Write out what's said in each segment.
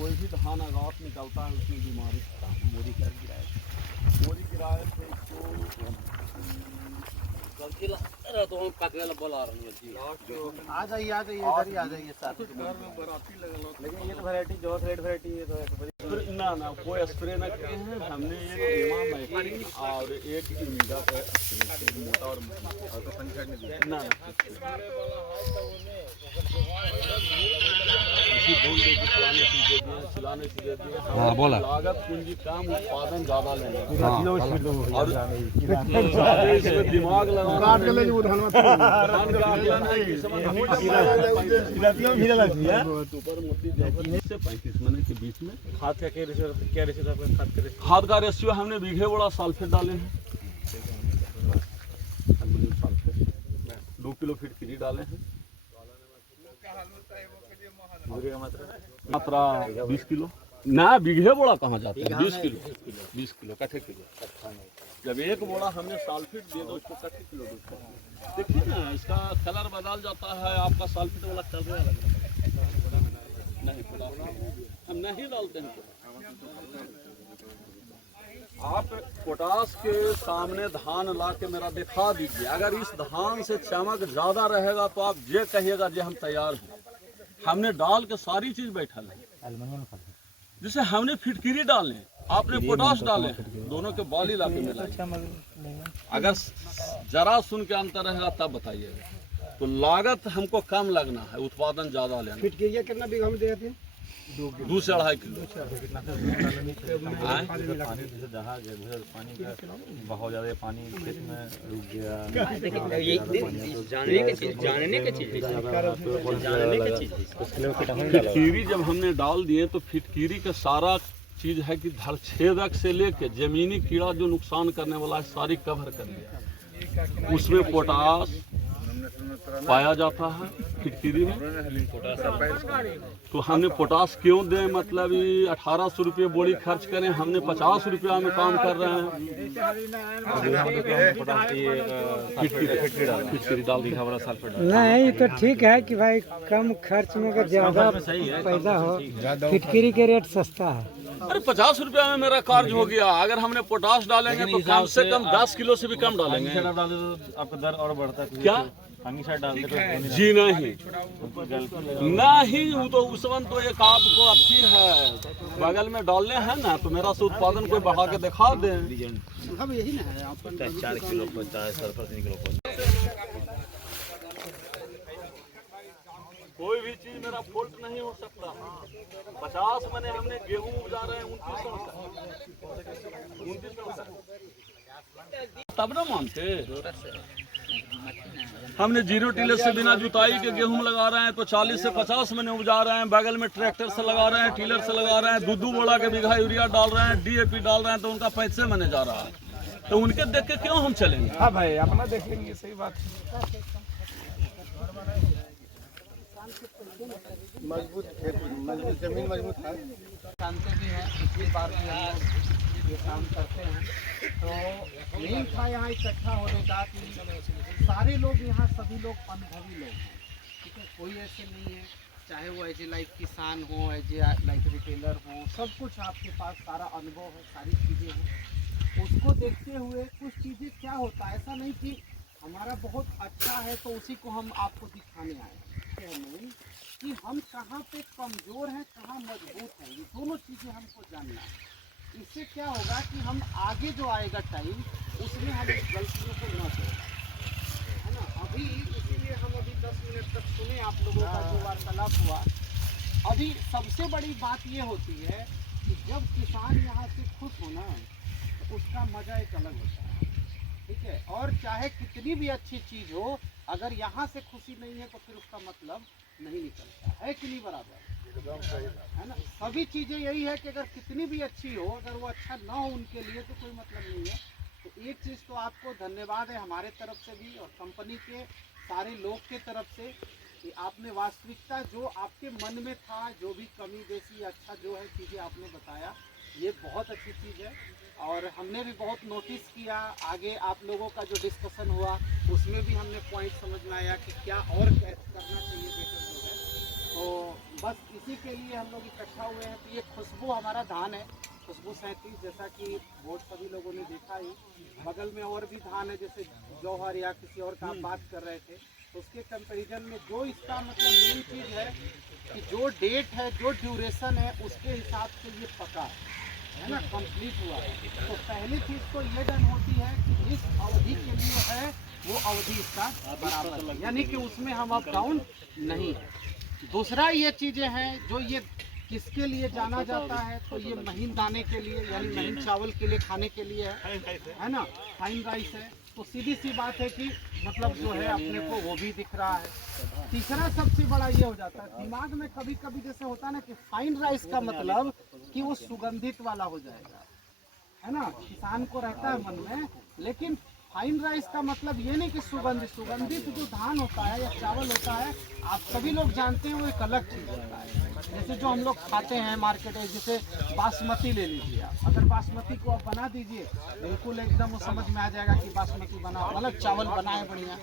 कोई भी धान आगात निकलता है उसमें बीमारी बोरी कर गिराए बोरी गिराए थे इसको तो हम काटने वाला बोला रहे हैं जी आ जाइए इधर ही आ जाइए साथ घर में बराती लगल होता लेकिन ये तो वैरायटी जो रेड वैरायटी है तो ना कोई स्प्रे न किए हैं हमने एक बीमा मैथिन और एक मीडा पे मोटा और ना इसी बोल दे कि पुराने चीजें दिए सिलाने चीजें दिए हाँ बोला लागत पूंजी कम उत्पादन ज्यादा लेने और इसमें दिमाग लगा काट के ले जो धान ऊपर मोती से 35 महीने के बीच में खाद का क्या रेशियो खाद का रेशियो हमने बीघे बड़ा सल्फेट डाले हैं 2 किलो फिटकिरी डाले हैं मात्रा 20 किलो ना बीघे बोड़ा कहाँ जाता है 20 किलो कट्ठे किलो जब एक बोड़ा हमने सल्फेट दिए तो उसको कट्ठे किलो देखिए ना इसका कलर बदल जाता है आपका सल्फेट वाला कलर अलग नहीं हम नहीं डालते हैं आप पोटास के सामने धान ला के मेरा दिखा दीजिए अगर इस धान से चमक ज्यादा रहेगा तो आप ये कहिएगा जे हम तैयार हैं हमने डाल के सारी चीज बैठा है जैसे हमने फिटकिरी डाले आपने पोटास डाले दोनों के बाल ही ला के मिला अगर जरा सुन के अंतर रहेगा तब बताइएगा तो लागत हमको कम लगना है उत्पादन ज्यादा लेना फिटकिरिया कितना बीघा में देते हैं 2 से 2.5 किलो पानी का बहुत ज्यादा पानी खेत में रुक गया फिटकीरी जब हमने डाल दिए तो फिटकीरी का सारा चीज है कि धड़छेदक से लेके जमीनी कीड़ा जो नुकसान करने वाला है सारी कवर कर लिया उसमें पोटास पाया जाता है फिटकीरी में तो हमने पोटास क्यों दें मतलब 1800 रुपये बोरी खर्च करें हमने 50 रुपया में काम कर रहे हैं फिटकीरी डाल दिखा बड़ा सल्फेट नहीं तो ठीक है कि भाई कम खर्च में अगर ज्यादा पैदा हो फिटकिरी के रेट सस्ता है अरे 50 रुपया में मेरा कार्य हो गया अगर हमने पोटास डालेंगे तो कम से कम 10 किलो से भी कम डालेंगे आपका दर और बढ़ता है क्या जी नहीं नहीं वो तो उस वक्त तो एक आपको अच्छी है बगल में डालने हैं ना तो मेरा से उत्पादन कोई बढ़ा के दिखा दें यही ना है आपका 4 किलो 50 किलो कोई भी चीज मेरा फॉल्ट नहीं हो सकता 50 मने हमने गेहूं उपजा रहे हैं 2900 तब ना मानते हमने जीरो टिलर से बिना जुताई के गेहूं लगा रहे हैं तो 40 से 50 मने उपजा रहे हैं बगल में ट्रैक्टर से लगा रहे हैं टिलर से लगा रहे हैं 2 बोड़ा के बीघा यूरिया डाल रहे हैं DAP डाल रहे हैं तो उनका 35 मने जा रहा है तो उनके देख के क्यों हम चलेंगे हाँ भाई अपना देखेंगे सही बात मजबूत जमीन मजबूत है जानते भी हैं पिछली बार भी हम ये काम करते हैं तो मेन था यहाँ इकट्ठा होने का कि सारे लोग यहाँ सभी लोग अनुभवी लोग हैं ठीक है कोई ऐसे नहीं है चाहे वो एज ए लाइक किसान हो एज ए लाइक रिटेलर हो सब कुछ आपके पास सारा अनुभव है सारी चीज़ें हैं उसको देखते हुए कुछ चीज़ें क्या होता है ऐसा नहीं कि हमारा बहुत अच्छा है तो उसी को हम आपको दिखाने आए नहीं कि हम कहाँ पे कमज़ोर हैं कहाँ मजबूत हैं ये दोनों चीज़ें हमको जानना है इससे क्या होगा कि हम आगे जो आएगा टाइम उसमें हम गलतियों को न करें है ना अभी इसीलिए हम अभी 10 मिनट तक सुने आप लोगों का जो वार्तालाप हुआ अभी सबसे बड़ी बात ये होती है कि जब किसान यहाँ से खुश हो ना तो उसका मज़ा एक अलग होता है ठीक है और चाहे कितनी भी अच्छी चीज़ हो अगर यहाँ से खुशी नहीं है तो फिर उसका मतलब नहीं निकलता है कि नहीं बराबर है ना सभी चीज़ें यही है कि अगर कितनी भी अच्छी हो अगर वो अच्छा ना हो उनके लिए तो कोई मतलब नहीं है तो एक चीज़ तो आपको धन्यवाद है हमारे तरफ से भी और कंपनी के सारे लोग के तरफ से कि आपने वास्तविकता जो आपके मन में था जो भी कमी बेसी अच्छा जो है चीज़ें आपने बताया ये बहुत अच्छी चीज़ है और हमने भी बहुत नोटिस किया आगे आप लोगों का जो डिस्कशन हुआ उसमें भी हमने पॉइंट समझ में आया कि क्या और करना चाहिए बेटर जो है तो बस इसी के लिए हम लोग इकट्ठा हुए हैं। तो ये खुशबू हमारा धान है, खुशबू 37, जैसा कि बोर्ड सभी लोगों ने देखा ही। बगल में और भी धान है, जैसे जौहर या किसी और का आप बात कर रहे थे, तो उसके कंपैरिजन में जो इसका मतलब मेन चीज़ है कि जो डेट है, जो ड्यूरेशन है, उसके हिसाब से ये पका है ना, कंप्लीट हुआ है। तो पहली चीज़ तो ये डन होती है कि इस अवधि के लिए है वो अवधि इसका बराबर है, यानी कि उसमें हम अप डाउन नहीं है। दूसरा ये चीज़ें हैं जो ये किसके लिए जाना जाता है, तो ये महीन दाने के लिए, यानी महीन चावल के लिए खाने के लिए है ना, फाइन राइस है। तो सीधी सी बात है कि मतलब जो है अपने को वो भी दिख रहा है। तीसरा सबसे बड़ा ये हो जाता है दिमाग में कभी कभी जैसे होता है ना कि फाइन राइस का मतलब कि वो सुगंधित वाला हो जाएगा, है ना, किसान को रहता है मन में। लेकिन फाइन राइस का मतलब ये नहीं कि सुगंधित जो धान होता है या चावल होता है, आप सभी लोग जानते हैं वो एक अलग चीज़ होता है। जैसे जो हम लोग खाते हैं मार्केट में, जैसे बासमती ले लीजिए आप, अगर बासमती को आप बना दीजिए बिल्कुल एकदम वो समझ में आ जाएगा कि बासमती बना, मतलब चावल बना है बढ़िया।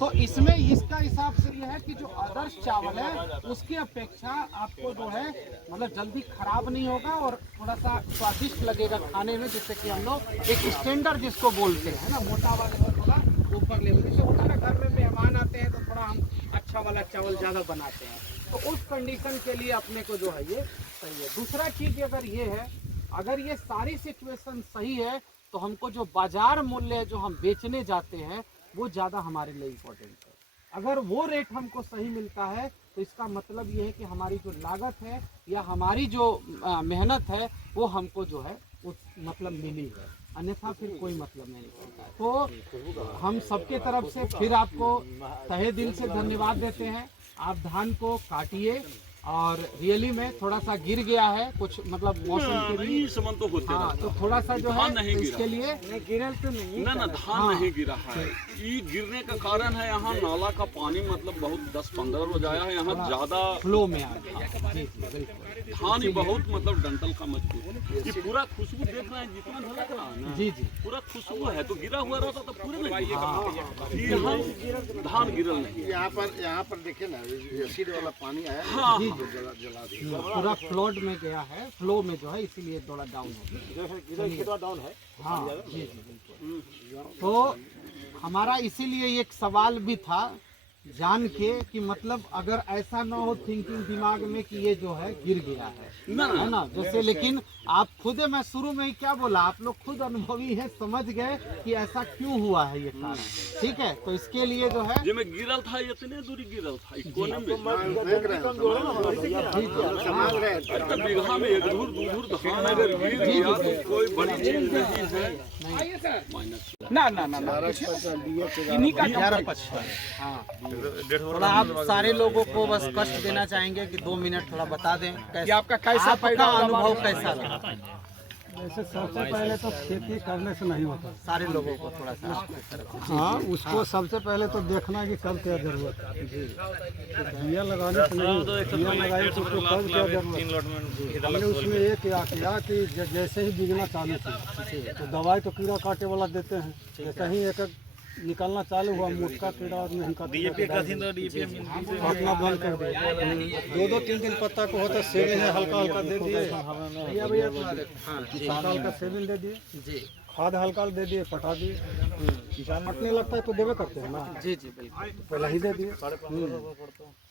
तो इसमें इसका हिसाब से ये है कि जो आदर्श चावल है उसकी अपेक्षा आपको जो है मतलब जल्दी खराब नहीं होगा और थोड़ा सा स्वादिष्ट लगेगा खाने में, जिससे कि हम लोग एक स्टैंडर्ड जिसको बोलते हैं ना, मोटा वाले को थोड़ा ऊपर लेवल, जैसे होता है ना घर में मेहमान आते हैं तो थोड़ा हम अच्छा वाला चावल ज़्यादा बनाते हैं, तो उस कंडीशन के लिए अपने को जो है ये सही है। दूसरा चीज़ अगर ये है, अगर ये सारी सिचुएशन सही है तो हमको जो बाजार मूल्य है जो हम बेचने जाते हैं वो ज़्यादा हमारे लिए इम्पोर्टेंट है। अगर वो रेट हमको सही मिलता है तो इसका मतलब ये है कि हमारी जो लागत है या हमारी जो मेहनत है वो हमको जो है उस मतलब मिली है, अन्यथा फिर कोई मतलब नहीं होता है। तो हम सबके तरफ से फिर आपको तहे दिल से धन्यवाद देते हैं। आप धान को काटिए और रियली में थोड़ा सा गिर गया है कुछ मतलब मौसम के लिए, तो होते हाँ, तो थोड़ा सा जो है नहीं इसके लिए गिरल तो नहीं, ना धान नहीं गिरा है। ये गिरने का कारण है यहाँ नाला का पानी मतलब बहुत 10-15 रोज आया है, यहाँ ज्यादा फ्लो में आ गया। जी बिल्कुल, धान ही बहुत मतलब डंटल का मजबूत। ये पूरा खुशबू देख रहे हैं जितना झलक रहा है ना, जी जी पूरा खुशबू है। तो गिरा हुआ रहता तो पूरे में यहाँ धान गिरल नहीं। यहाँ पर देखिए ना, एसिड वाला पानी आया, हाँ जला दी। पूरा फ्लोड में गया है, फ्लो में जो है इसीलिए थोड़ा डाउन हो गया, डाउन है। हाँ जी जी बिल्कुल। तो हमारा इसीलिए एक सवाल भी था जान के कि मतलब अगर ऐसा ना हो थिंकिंग दिमाग में कि ये जो है गिर गया है ना, जैसे लेकिन आप खुद, मैं शुरू में ही क्या बोला, आप लोग खुद अनुभवी है, समझ गए कि ऐसा क्यों हुआ है ये कारण, ठीक है। तो इसके लिए जो है ये में गिरल था, इतने दूरी गिरल था, कोने में बीघा में 1 धूर 2 धूर धान अगर गिर गया तो कोई बड़ी चीज नहीं है। ना इन्हीं का 11-55। हाँ, थोड़ा आप सारे लोगों को बस कष्ट देना चाहेंगे कि 2 मिनट थोड़ा बता दें कैसे आपका कैसा अनुभव कैसा रहा। जैसे सबसे पहले तो खेती करने से नहीं होता, सारे लोगों को थोड़ा सा हाँ उसको सबसे पहले तो देखना कि कब क्या जरूरत है। दिया लगाने से नहीं, दिया लगाए तो उसको कब क्या जरूरत है। हमने उसमें ये किया कि जैसे ही बिगना चालू थी तो दवाई तो कीड़ा काटे वाला देते हैं, जैसे ही एक निकलना चालू हुआ मोटका कीड़ा नहीं काटना बंद कर दिया। 2-3 पत्ता को होता सेविन है, हल्का हल्का दे दिए, हल्का हल्का सेविन दे दिए, खाद हल्का दे दिए, पटा दिए। किसान कटने लगता है तो देवे करते हैं ना। जी जी बिल्कुल, पहले ही दे दिए।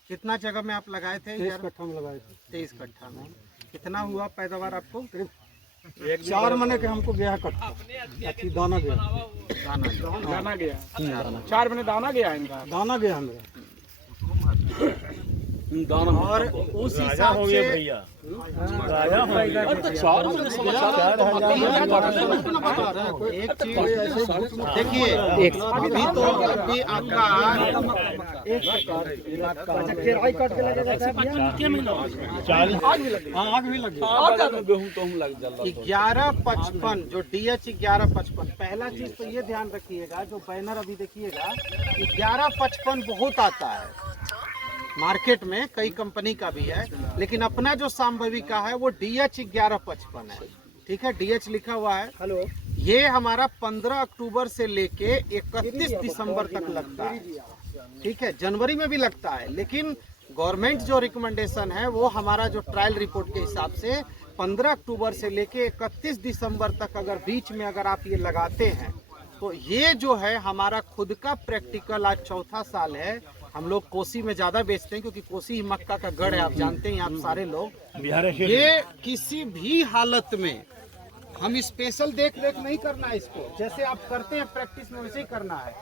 कितना जगह में आप लगाए थे? 23 कट्ठा में लगाए थे। 23 कट्ठा में कितना हुआ पैदावार आपको? करीब 4 महीने के हमको गया कट्ठा, अच्छी दाना गया, दाना गया 4 महीने दाना गया इनका, दाना गया हमारा। और उस हिसाब से एक चीज देखिए, अभी तो अभी आपका 1155 जो DH 1155, पहला चीज तो ये ध्यान रखिएगा, जो बैनर अभी देखिएगा 1155 बहुत आता है मार्केट में, कई कंपनी का भी है, लेकिन अपना जो सांभवी का है वो DH 1155 है, ठीक है, DH लिखा हुआ है। हेलो, ये हमारा 15 अक्टूबर से लेके 31 दिसंबर तक लगता है, ठीक है, जनवरी में भी लगता है, लेकिन गवर्नमेंट जो रिकमेंडेशन है वो हमारा जो ट्रायल रिपोर्ट के हिसाब से 15 अक्टूबर से लेके 31 दिसंबर तक अगर बीच में अगर आप ये लगाते हैं तो ये जो है हमारा खुद का प्रैक्टिकल आज चौथा साल है। हम लोग कोसी में ज़्यादा बेचते हैं क्योंकि कोसी ही मक्का का गढ़ है, आप जानते हैं आप सारे लोग। ये किसी भी हालत में हम स्पेशल देख रेख नहीं करना है इसको, जैसे आप करते हैं प्रैक्टिस में वैसे ही करना है।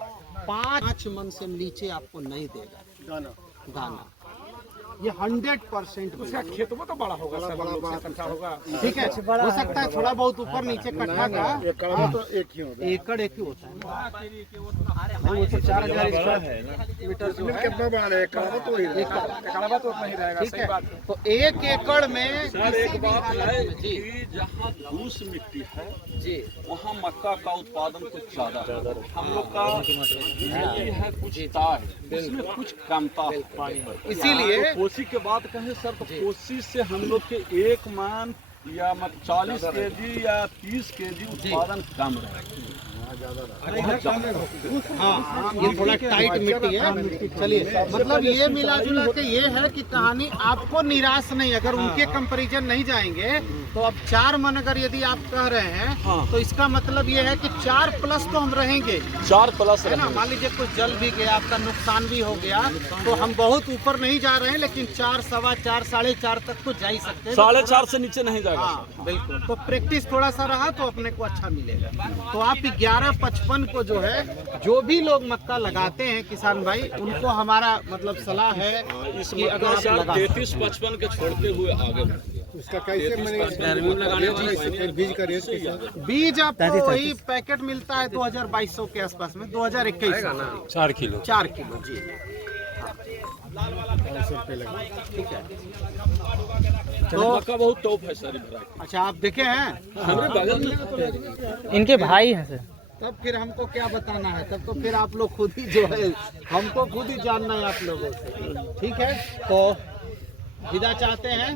5 मन से नीचे आपको नहीं देगा दाना। ये 100% खेत में तो बड़ा होगा, बड़ा होगा। ठीक है, हो सकता है थोड़ा बहुत ऊपर नीचे कट्ठा का एकड़ एक ही होता है। वो तो 4000 स्क्वायर मीटर जो है कितना बड़ा है तो एकड़ तो उतना ही रहेगा। ठीक है, तो 1 एकड़ में सर एक बात है जी कि जहाँ धूस मिट्टी है जी वहाँ मक्का का उत्पादन कुछ ज्यादा है। हम लोग का मिट्टी है कुछ तार, इसमें कुछ कमता है पानी में। इसीलिए तो कोसी के बात कहें सर तो कोसी से हम लोग के 1 मन या 40 केजी या 30 केजी उत्पादन कम रहे। हाँ, ये थोड़ा टाइट मिट्टी है। चलिए, मतलब ये मिला जुला के ये है कि कहानी आपको निराश नहीं, अगर उनके कंपैरिजन नहीं जाएंगे तो अब 4 मन अगर यदि आप कह रहे हैं तो इसका मतलब ये है कि 4+ तो हम रहेंगे, 4+ है ना। मान लीजिए कुछ जल भी गया, आपका नुकसान भी हो गया तो हम बहुत ऊपर नहीं जा रहे हैं, लेकिन 4, 4.25, 4.5 तक तो जा ही सकते हैं। 4.5 से नीचे नहीं जाएगा। हाँ बिल्कुल, तो प्रैक्टिस थोड़ा सा रहा तो अपने को अच्छा मिलेगा। तो आप 11.55 को जो है जो भी लोग मक्का लगाते हैं किसान भाई, उनको हमारा मतलब सलाह है कि अगर आप लगा 33-55 के छोड़ते हुए आगे उसका कैसे मैंने बीज का रेट कैसे? बीज आपको वही पैकेट मिलता है 2200 के आसपास में, 2021 4 किलो 4 किलो जी। ठीक है, तो मक्का बहुत टॉप है सारी वैरायटी। अच्छा आप देखे हैं हमारे बगल में इनके भाई हैं सर। तब फिर हमको क्या बताना है, तब तो फिर आप लोग खुद ही जो है, हमको खुद ही जानना है आप लोगों से। ठीक है, तो विदा चाहते हैं।